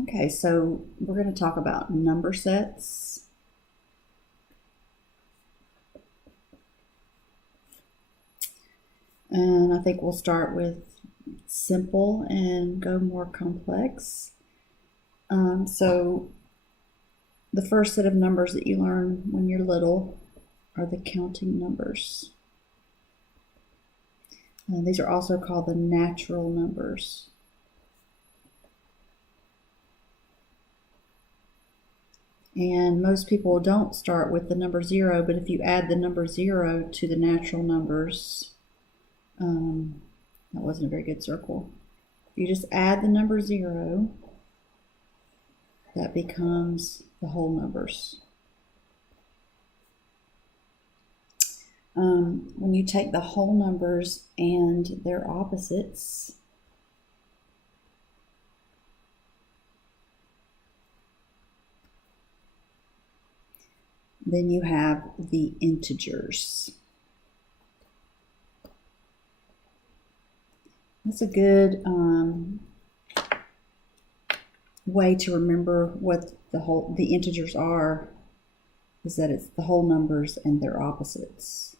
Okay, so we're going to talk about number sets. And I think we'll start with simple and go more complex. So the first set of numbers that you learn when you're little are the counting numbers. These are also called the natural numbers. And most people don't start with the number 0, but if you add the number 0 to the natural numbers, that wasn't a very good circle. If you just add the number 0, that becomes the whole numbers. When you take the whole numbers and their opposites, then you have the integers. That's a good way to remember what the integers are, is that it's the whole numbers and their opposites.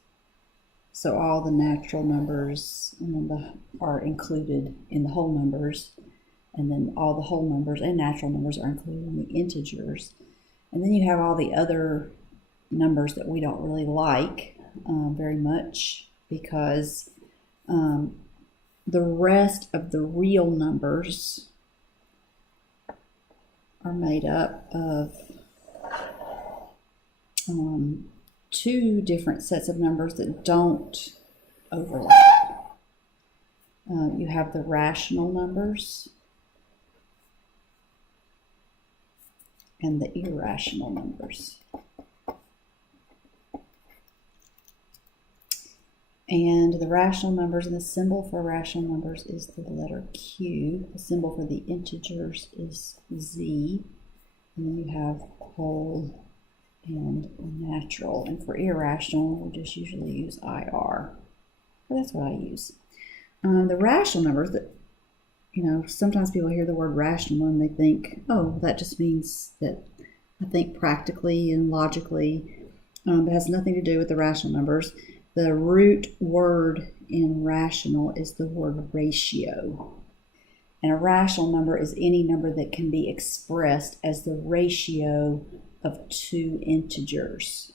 So all the natural numbers and then are included in the whole numbers, and then all the whole numbers and natural numbers are included in the integers. And then you have all the other numbers that we don't really like very much, because the rest of the real numbers are made up of two different sets of numbers that don't overlap. You have the rational numbers and the irrational numbers. And the rational numbers, and the symbol for rational numbers is the letter Q. The symbol for the integers is Z. And then you have whole and natural. And for irrational, we just usually use IR. So that's what I use. The rational numbers, that sometimes people hear the word rational and they think, oh, that just means that I think practically and logically. It has nothing to do with the rational numbers. The root word in rational is the word ratio. And a rational number is any number that can be expressed as the ratio of two integers.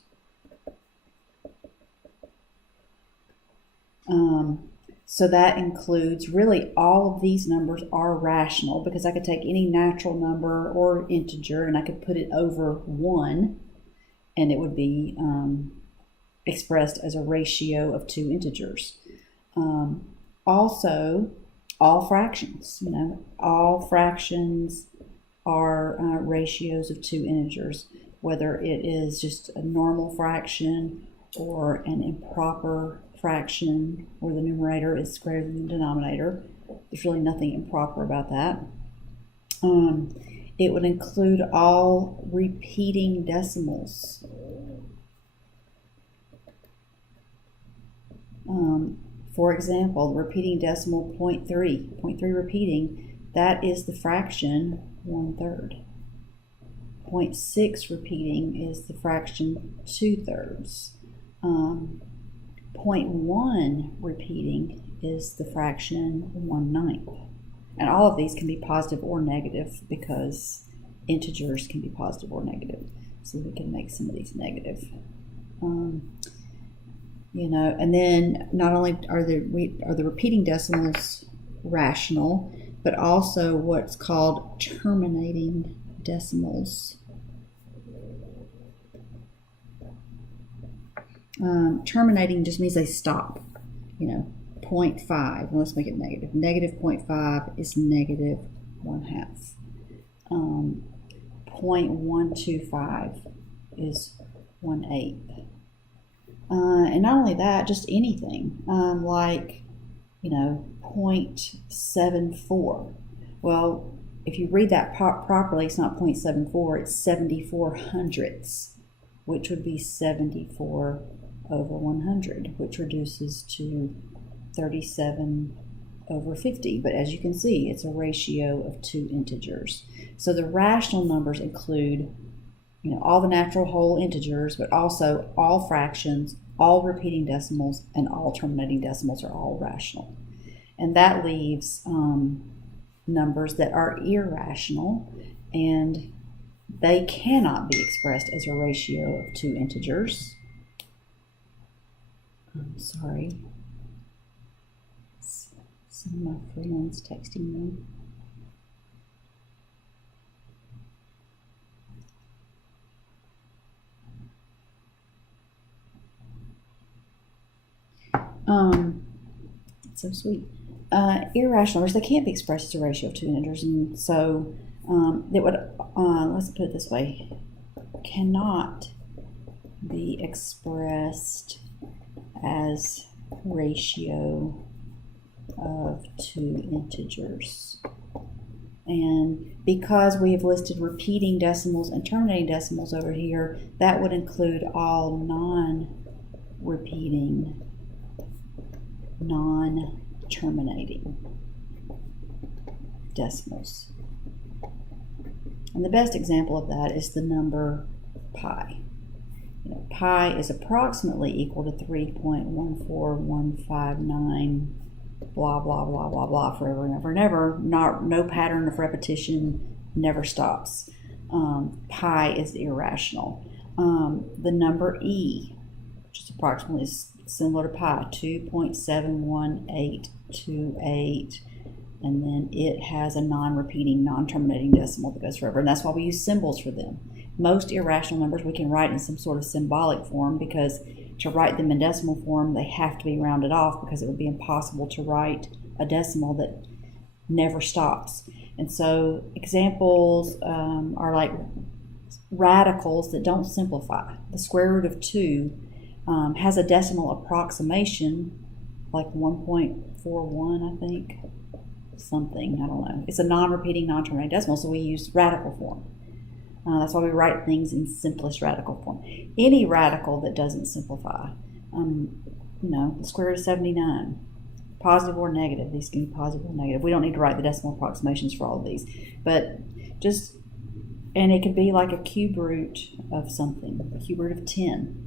So that includes really all of these numbers are rational, because I could take any natural number or integer and I could put it over 1 and it would be expressed as a ratio of two integers. Also, all fractions, all fractions are ratios of two integers, whether it is just a normal fraction or an improper fraction where the numerator is greater than the denominator. There's really nothing improper about that. It would include all repeating decimals. For example, the repeating decimal 0.3 repeating, that is the fraction 1/3. 0.6 repeating is the fraction 2/3. 0.1 repeating is the fraction 1/9. And all of these can be positive or negative, because integers can be positive or negative. So we can make some of these negative. And then not only are the repeating decimals rational, but also what's called terminating decimals. Terminating just means they stop. 0.5. Well, let's make it negative. Negative 0.5 is negative 1/2. 0.125 is 1/8. And not only that, just anything like 0.74. Well, if you read that properly, it's not 0.74, it's 74 hundredths, which would be 74 over 100, which reduces to 37 over 50, but as you can see, it's a ratio of two integers. So the rational numbers include, all the natural whole integers, but also all fractions, all repeating decimals, and all terminating decimals are all rational. And that leaves numbers that are irrational, and they cannot be expressed as a ratio of two integers. I'm sorry. Some of my friends texting me. It's so sweet. Irrational numbers, they can't be expressed as a ratio of two integers, and so it would, let's put it this way, cannot be expressed as ratio of two integers. And because we have listed repeating decimals and terminating decimals over here, that would include all non-repeating, non-terminating decimals. And the best example of that is the number pi. Pi is approximately equal to 3.14159 blah, blah, blah, blah, blah, forever and ever and ever. No pattern of repetition, never stops. Pi is irrational. The number e, which is approximately similar to pi, 2.71828, and then it has a non-repeating, non-terminating decimal that goes forever, and that's why we use symbols for them. Most irrational numbers we can write in some sort of symbolic form, because to write them in decimal form, they have to be rounded off, because it would be impossible to write a decimal that never stops. And so examples are like radicals that don't simplify. The square root of 2 has a decimal approximation, like 1.41, I think, something, I don't know. It's a non-repeating, non-terminating decimal, so we use radical form. That's why we write things in simplest radical form. Any radical that doesn't simplify, the square root of 79, positive or negative. These can be positive or negative. We don't need to write the decimal approximations for all of these, but and it could be like a cube root of something, a cube root of 10.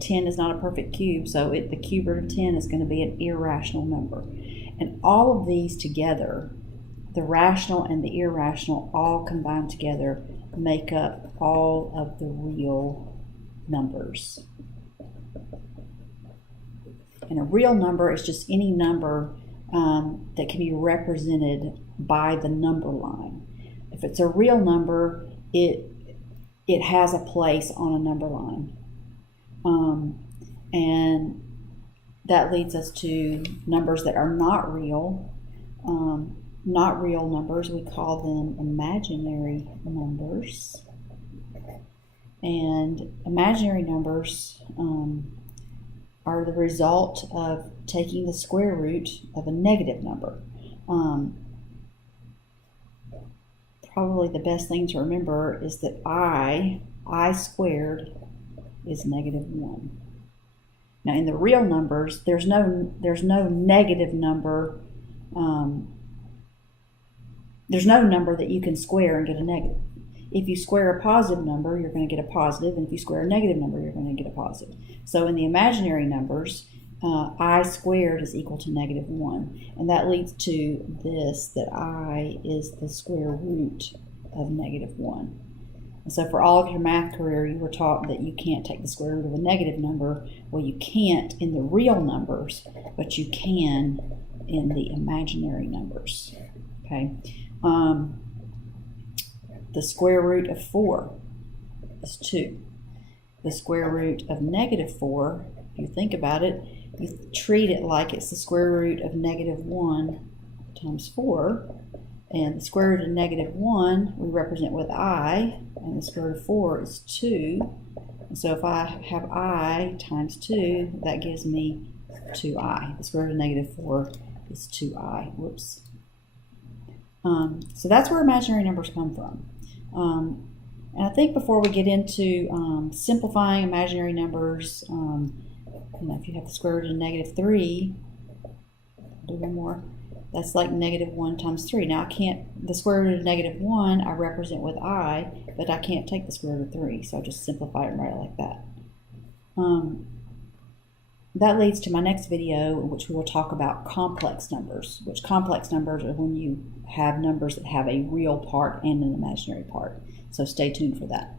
10 is not a perfect cube, so the cube root of 10 is going to be an irrational number. And all of these together, the rational and the irrational, all combined together, make up all of the real numbers. And a real number is just any number that can be represented by the number line. If it's a real number, it has a place on a number line. And that leads us to numbers that are not real. Not real numbers, we call them imaginary numbers. And imaginary numbers are the result of taking the square root of a negative number. Probably the best thing to remember is that I squared is -1. Now in the real numbers, there's no negative number. There's no number that you can square and get a negative. If you square a positive number, you're going to get a positive, and if you square a negative number, you're going to get a positive. So in the imaginary numbers, I squared is equal to -1, and that leads to this, that I is the square root of -1. And so for all of your math career, you were taught that you can't take the square root of a negative number. Well, you can't in the real numbers, but you can in the imaginary numbers. Okay. The square root of 4 is 2. The square root of -4, if you think about it, you treat it like it's the square root of -1 times 4. And the square root of -1 we represent with I, and the square root of 4 is 2. And so if I have I times 2, that gives me 2I. The square root of -4 is 2I. Whoops. So that's where imaginary numbers come from. And I think before we get into simplifying imaginary numbers, if you have the square root of -3, do one more. That's like -1 times 3. Now I can't, the square root of -1 I represent with I, but I can't take the square root of 3, so I just simplify it and write it like that. That leads to my next video, in which we will talk about complex numbers, which complex numbers are when you have numbers that have a real part and an imaginary part. So stay tuned for that.